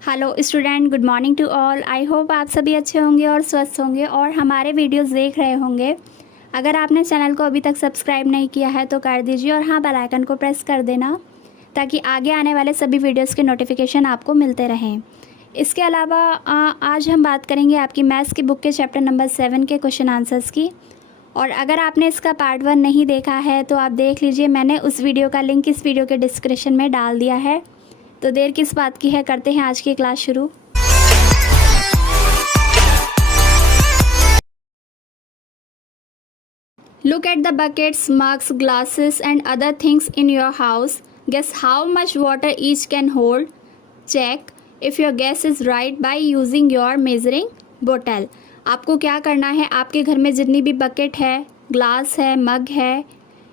Hello student, good morning to all. I hope आप सभी अच्छे होंगे और स्वस्थ होंगे और हमारे वीडियोस देख रहे होंगे। अगर आपने चैनल को अभी तक सब्सक्राइब नहीं किया है तो कर दीजिए और हाँ, बेल आइकन को प्रेस कर देना ताकि आगे आने वाले सभी वीडियोस के नोटिफिकेशन आपको मिलते रहें। इसके अलावा आज हम बात करेंगे आपकी मैथ्स की बुक के चैप्टर नंबर 7 के क्वेश्चन आंसर्स की। और अगर आपने इसका पार्ट 1 नहीं देखा है तो आप देख लीजिए, मैंने उस वीडियो का लिंक इस वीडियो के डिस्क्रिप्शन में डाल दिया है। तो देर किस बात की है, करते हैं आज की क्लास शुरू। Look at the buckets, mugs, glasses and other things in your house. Guess how much water each can hold. Check if your guess is right by using your measuring bottle. आपको क्या करना है, आपके घर में जितनी भी बकेट है, ग्लास है, मग है,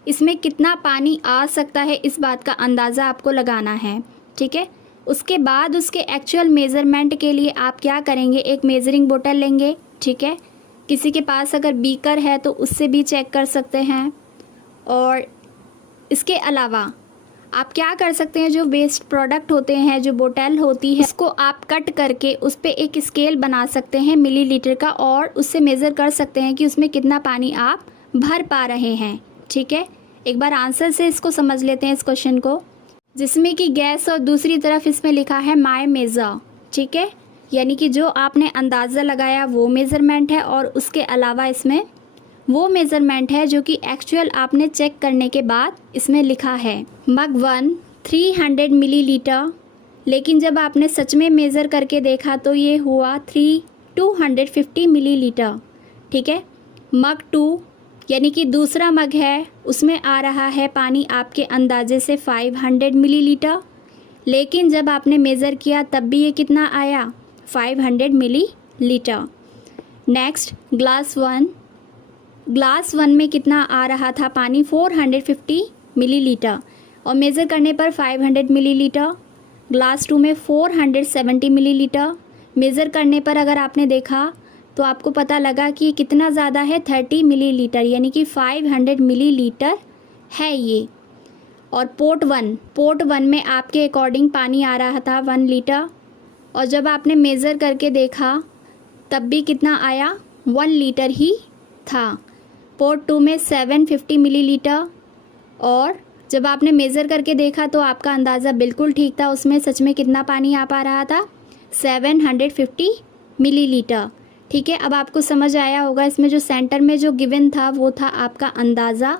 इसमें कितना पानी आ सकता है इस बात का अंदाज़ा आपको लगाना है। ठीक है, उसके बाद उसके एक्चुअल मेज़रमेंट के लिए आप क्या करेंगे, एक मेज़रिंग बोतल लेंगे। ठीक है, किसी के पास अगर बीकर है तो उससे भी चेक कर सकते हैं। और इसके अलावा आप क्या कर सकते हैं, जो वेस्ट प्रोडक्ट होते हैं, जो बोतल होती है, उसको आप कट करके उस पर एक स्केल बना सकते हैं मिलीलीटर का और उससे मेज़र कर सकते हैं कि उसमें कितना पानी आप भर पा रहे हैं। ठीक है, एक बार आंसर से इसको समझ लेते हैं इस क्वेश्चन को, जिसमें कि गैस और दूसरी तरफ इसमें लिखा है माय मेज़र। ठीक है, यानी कि जो आपने अंदाज़ा लगाया वो मेज़रमेंट है और उसके अलावा इसमें वो मेज़रमेंट है जो कि एक्चुअल आपने चेक करने के बाद इसमें लिखा है। मग 1 300 मिलीलीटर, लेकिन जब आपने सच में मेज़र करके देखा तो ये हुआ 250 मिलीलीटर। ठीक है, मग 2 यानी कि दूसरा मग है, उसमें आ रहा है पानी आपके अंदाजे से 500 मिलीलीटर, लेकिन जब आपने मेज़र किया तब भी ये कितना आया, 500 मिलीलीटर। नेक्स्ट ग्लास 1 में कितना आ रहा था पानी, 450 मिलीलीटर और मेज़र करने पर 500 मिलीलीटर। ग्लास 2 में 470 मिलीलीटर, मेज़र करने पर अगर आपने देखा तो आपको पता लगा कि कितना ज़्यादा है, 30 मिलीलीटर, यानी कि 500 मिलीलीटर है ये। और पोर्ट 1 में आपके अकॉर्डिंग पानी आ रहा था 1 लीटर और जब आपने मेज़र करके देखा तब भी कितना आया, 1 लीटर ही था। पोर्ट 2 में 750 मिलीलीटर और जब आपने मेज़र करके देखा तो आपका अंदाज़ा बिल्कुल ठीक था, उसमें सच में कितना पानी आ पा रहा था, 750 मिलीलीटर। ठीक है, अब आपको समझ आया होगा, इसमें जो सेंटर में जो गिवन था वो था आपका अंदाज़ा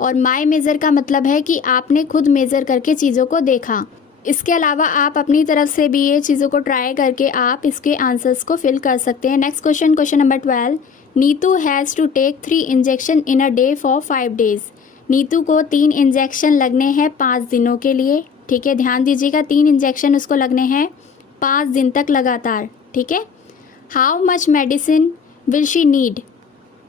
और माय मेज़र का मतलब है कि आपने खुद मेज़र करके चीज़ों को देखा। इसके अलावा आप अपनी तरफ से भी ये चीज़ों को ट्राई करके आप इसके आंसर्स को फिल कर सकते हैं। Next question number 12, Neetu has to take 3 injection in a day for 5 days. Neetu को 3 इंजेक्शन लगने हैं 5 दिनों के लिए। ठीक है, ध्यान दीजिएगा, 3 इंजेक्शन उसको लगने हैं 5 दिन तक लगातार। ठीक है, how much medicine will she need,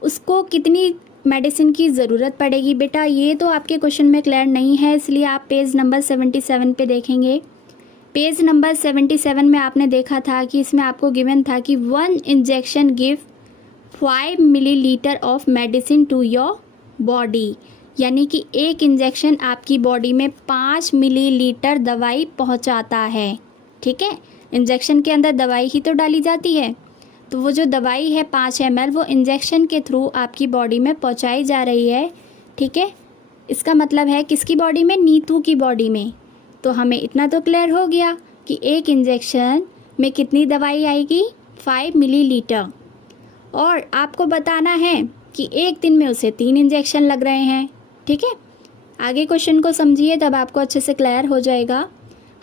उसको कितनी मेडिसिन की ज़रूरत पड़ेगी। बेटा ये तो आपके क्वेश्चन में क्लियर नहीं है, इसलिए आप पेज नंबर 77 पे देखेंगे। पेज नंबर 77 में आपने देखा था कि इसमें आपको गिवन था कि 1 injection give 5 millilitre of medicine to your body, यानी कि एक इंजेक्शन आपकी बॉडी में 5 मिलीलीटर दवाई पहुंचाता है। ठीक है, इंजेक्शन के अंदर दवाई ही तो डाली जाती है, तो वो जो दवाई है 5 ml वो इंजेक्शन के थ्रू आपकी बॉडी में पहुंचाई जा रही है। ठीक है, इसका मतलब है किसकी बॉडी में, नीतू की बॉडी में। तो हमें इतना तो क्लियर हो गया कि एक इंजेक्शन में कितनी दवाई आएगी, 5 मिलीलीटर। और आपको बताना है कि एक दिन में उसे 3 इंजेक्शन लग रहे हैं। ठीक है, आगे क्वेश्चन को समझिए तब आपको अच्छे से क्लियर हो जाएगा।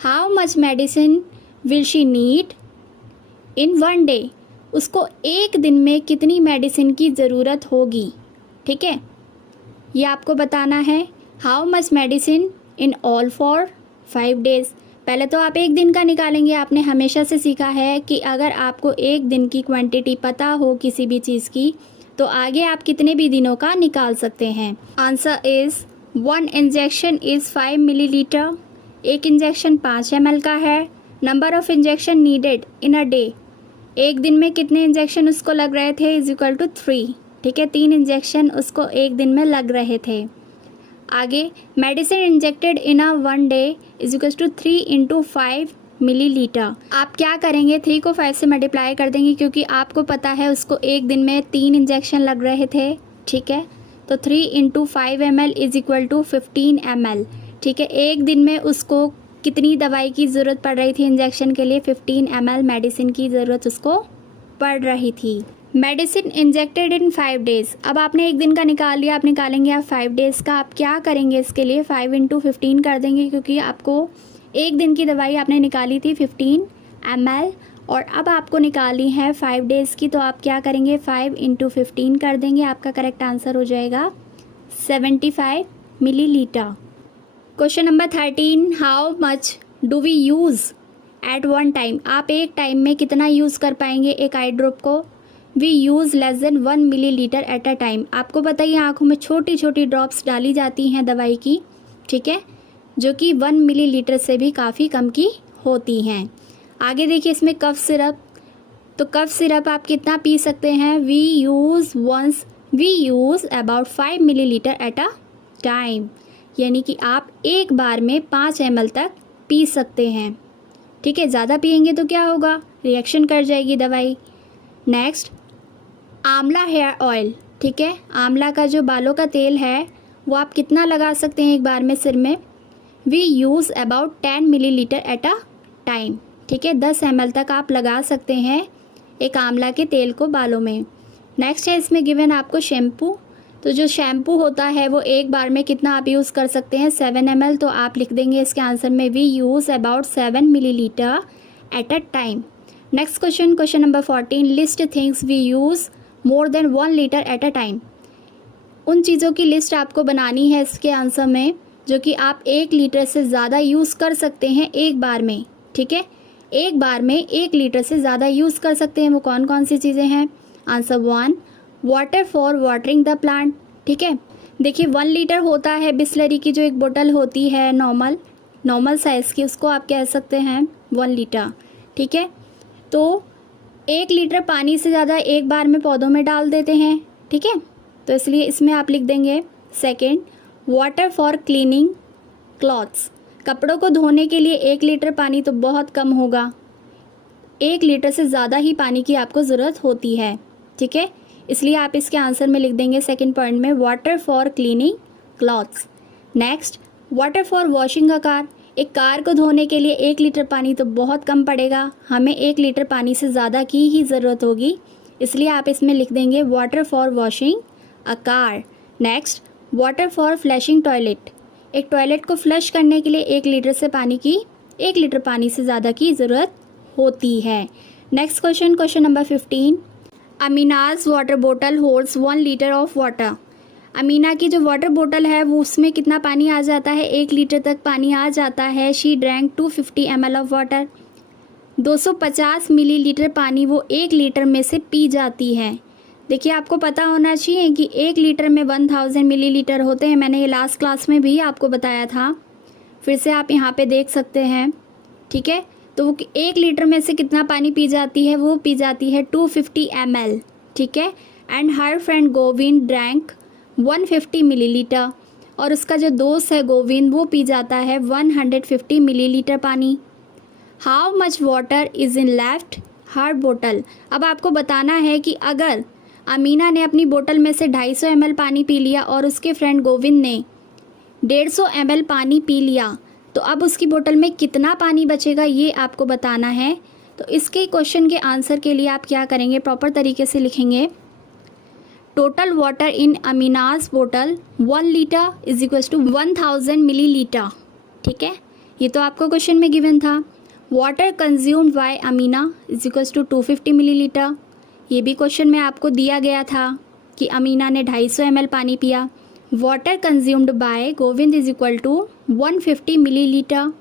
How much medicine will she need in 1 day, उसको एक दिन में कितनी मेडिसिन की ज़रूरत होगी। ठीक है, ये आपको बताना है। How much medicine in all for 5 days, पहले तो आप एक दिन का निकालेंगे। आपने हमेशा से सीखा है कि अगर आपको एक दिन की क्वांटिटी पता हो किसी भी चीज़ की तो आगे आप कितने भी दिनों का निकाल सकते हैं। Answer is 1 injection is 5 millilitre, एक इंजेक्शन 5 ml का है। Number of injection needed in a day, एक दिन में कितने इंजेक्शन उसको लग रहे थे, इज इक्वल टू 3। ठीक है, 3 इंजेक्शन उसको एक दिन में लग रहे थे। आगे medicine injected in a 1 day is equal to 3 × 5 millilitre. आप क्या करेंगे, 3 को 5 से मल्टीप्लाई कर देंगे क्योंकि आपको पता है उसको एक दिन में 3 इंजेक्शन लग रहे थे, ठीक है। तो 3 into 5 ml is equal to 15 ml, ठीक है। एक दिन में उसको कितनी दवाई की ज़रूरत पड़ रही थी इंजेक्शन के लिए, 15 ml मेडिसिन की ज़रूरत उसको पड़ रही थी। मेडिसिन इंजेक्टेड इन 5 डेज़। अब आपने एक दिन का निकाल लिया, आप निकालेंगे आप 5 डेज़ का। आप क्या करेंगे इसके लिए, 5 इंटू 15 कर देंगे क्योंकि आपको एक दिन की दवाई आपने निकाली थी 15 ml और अब आपको निकाली है 5 डेज़ की। तो आप क्या करेंगे, 5 इंटू 15 कर देंगे। आपका करेक्ट आंसर हो जाएगा 75 millilitre. Question number 13, how much do we use at one time. आप एक टाइम में कितना यूज़ कर पाएंगे एक आई ड्रॉप को। We use less than 1 millilitre at a time. आपको बताइए आँखों में छोटी छोटी ड्रॉप्स डाली जाती हैं दवाई की, ठीक है, जो कि 1 मिलीलीटर से भी काफ़ी कम की होती हैं। आगे देखिए इसमें कफ सिरप। तो कफ सिरप आप कितना पी सकते हैं, we use about 5 millilitre at a time, यानी कि आप एक बार में 5 ml तक पी सकते हैं, ठीक है। ज़्यादा पिएंगे तो क्या होगा, रिएक्शन कर जाएगी दवाई। नेक्स्ट, आंवला हेयर ऑयल, ठीक है। आंवला का जो बालों का तेल है वो आप कितना लगा सकते हैं एक बार में सिर में, we use about 10 millilitre at a time, ठीक है। 10 ml तक आप लगा सकते हैं एक आंवला के तेल को बालों में। नेक्स्ट है इसमें गिवन आपको शैम्पू। तो जो शैम्पू होता है वो एक बार में कितना आप यूज़ कर सकते हैं, 7 ml। तो आप लिख देंगे इसके आंसर में we use about 7 millilitre at a time. Next question number 14, list things we use more than 1 litre at a time. उन चीज़ों की लिस्ट आपको बनानी है इसके आंसर में जो कि आप 1 लीटर से ज़्यादा यूज़ कर सकते हैं एक बार में, ठीक है। एक बार में 1 लीटर से ज़्यादा यूज़ कर सकते हैं, वो कौन कौन सी चीज़ें हैं। Answer 1, water for watering the plant, ठीक है। देखिए 1 लीटर होता है बिस्लरी की जो एक बोतल होती है नॉर्मल साइज़ की, उसको आप कह सकते हैं 1 लीटर, ठीक है। तो 1 लीटर पानी से ज़्यादा एक बार में पौधों में डाल देते हैं, ठीक है। तो इसलिए इसमें आप लिख देंगे second, water for cleaning clothes. कपड़ों को धोने के लिए 1 लीटर पानी तो बहुत कम होगा, 1 लीटर से ज़्यादा ही पानी की आपको ज़रूरत होती है, ठीक है। इसलिए आप इसके आंसर में लिख देंगे सेकंड पॉइंट में water for cleaning clothes. Next, water for washing a car. एक कार को धोने के लिए 1 लीटर पानी तो बहुत कम पड़ेगा, हमें 1 लीटर पानी से ज़्यादा की ही ज़रूरत होगी, इसलिए आप इसमें लिख देंगे water for washing a car. Next, water for flushing toilet. एक टॉयलेट को फ्लश करने के लिए 1 लीटर पानी से ज़्यादा की ज़रूरत होती है। नेक्स्ट क्वेश्चन नंबर 15, अमीनाज वाटर बोतल holds 1 litre of water. Amina की जो वाटर बोतल है वो उसमें कितना पानी आ जाता है, 1 लीटर तक पानी आ जाता है। She drank 250 ml of water. 250 millilitre पानी वो 1 लीटर में से पी जाती है। देखिए आपको पता होना चाहिए कि 1 लीटर में 1000 मिलीलीटर होते हैं, मैंने ये लास्ट क्लास में भी आपको बताया था, फिर से आप यहाँ पे देख सकते हैं, ठीक है। तो वो 1 लीटर में से कितना पानी पी जाती है, वो पी जाती है 250 ml, ठीक है। And her friend Govind drank 150 millilitre, और उसका जो दोस्त है गोविंद वो पी जाता है 150 मिलीलीटर पानी। How much water is in left her बोतल। अब आपको बताना है कि अगर अमीना ने अपनी बोतल में से 250 ml पानी पी लिया और उसके फ्रेंड गोविंद ने 150 ml पानी पी लिया, तो अब उसकी बोतल में कितना पानी बचेगा ये आपको बताना है। तो इसके क्वेश्चन के आंसर के लिए आप क्या करेंगे, प्रॉपर तरीके से लिखेंगे टोटल वाटर इन अमीनाज बोतल 1 litre is equal to 1000 millilitre, ठीक है। ये तो आपको क्वेश्चन में गिवन था। Water consumed by Amina is equal to 250 millilitre, ये भी क्वेश्चन में आपको दिया गया था कि अमीना ने 250 ml पानी पिया। Water consumed by Govind is equal to 150 millilitre.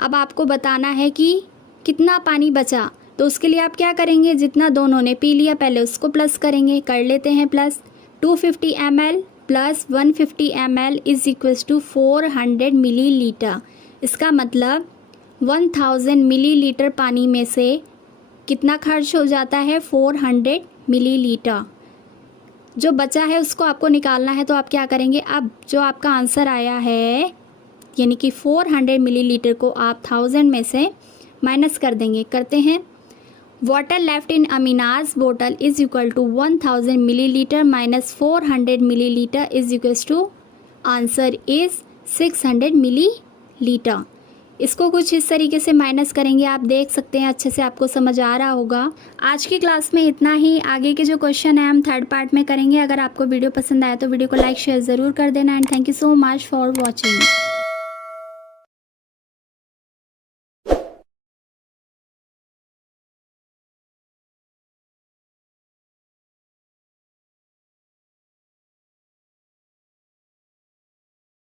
अब आपको बताना है कि कितना पानी बचा, तो उसके लिए आप क्या करेंगे, जितना दोनों ने पी लिया पहले उसको प्लस करेंगे, कर लेते हैं plus. 250 ml plus 150 ml is equal to 400 millilitre. इसका मतलब 1000 मिलीलीटर पानी में से कितना खर्च हो जाता है, 400 मिलीलीटर। जो बचा है उसको आपको निकालना है, तो आप क्या करेंगे, अब जो आपका आंसर आया है यानी कि 400 मिलीलीटर को आप 1000 में से माइनस कर देंगे, करते हैं। वाटर लेफ्ट इन अमीनाज बोतल is equal to 1000 millilitre minus 400 millilitre is equals to answer is 600 millilitre. इसको कुछ इस तरीके से माइनस करेंगे, आप देख सकते हैं, अच्छे से आपको समझ आ रहा होगा। आज की क्लास में इतना ही। आगे के जो क्वेश्चन है हम थर्ड पार्ट में करेंगे। अगर आपको वीडियो पसंद आया तो वीडियो को लाइक शेयर ज़रूर कर देना and thank you so much for watching.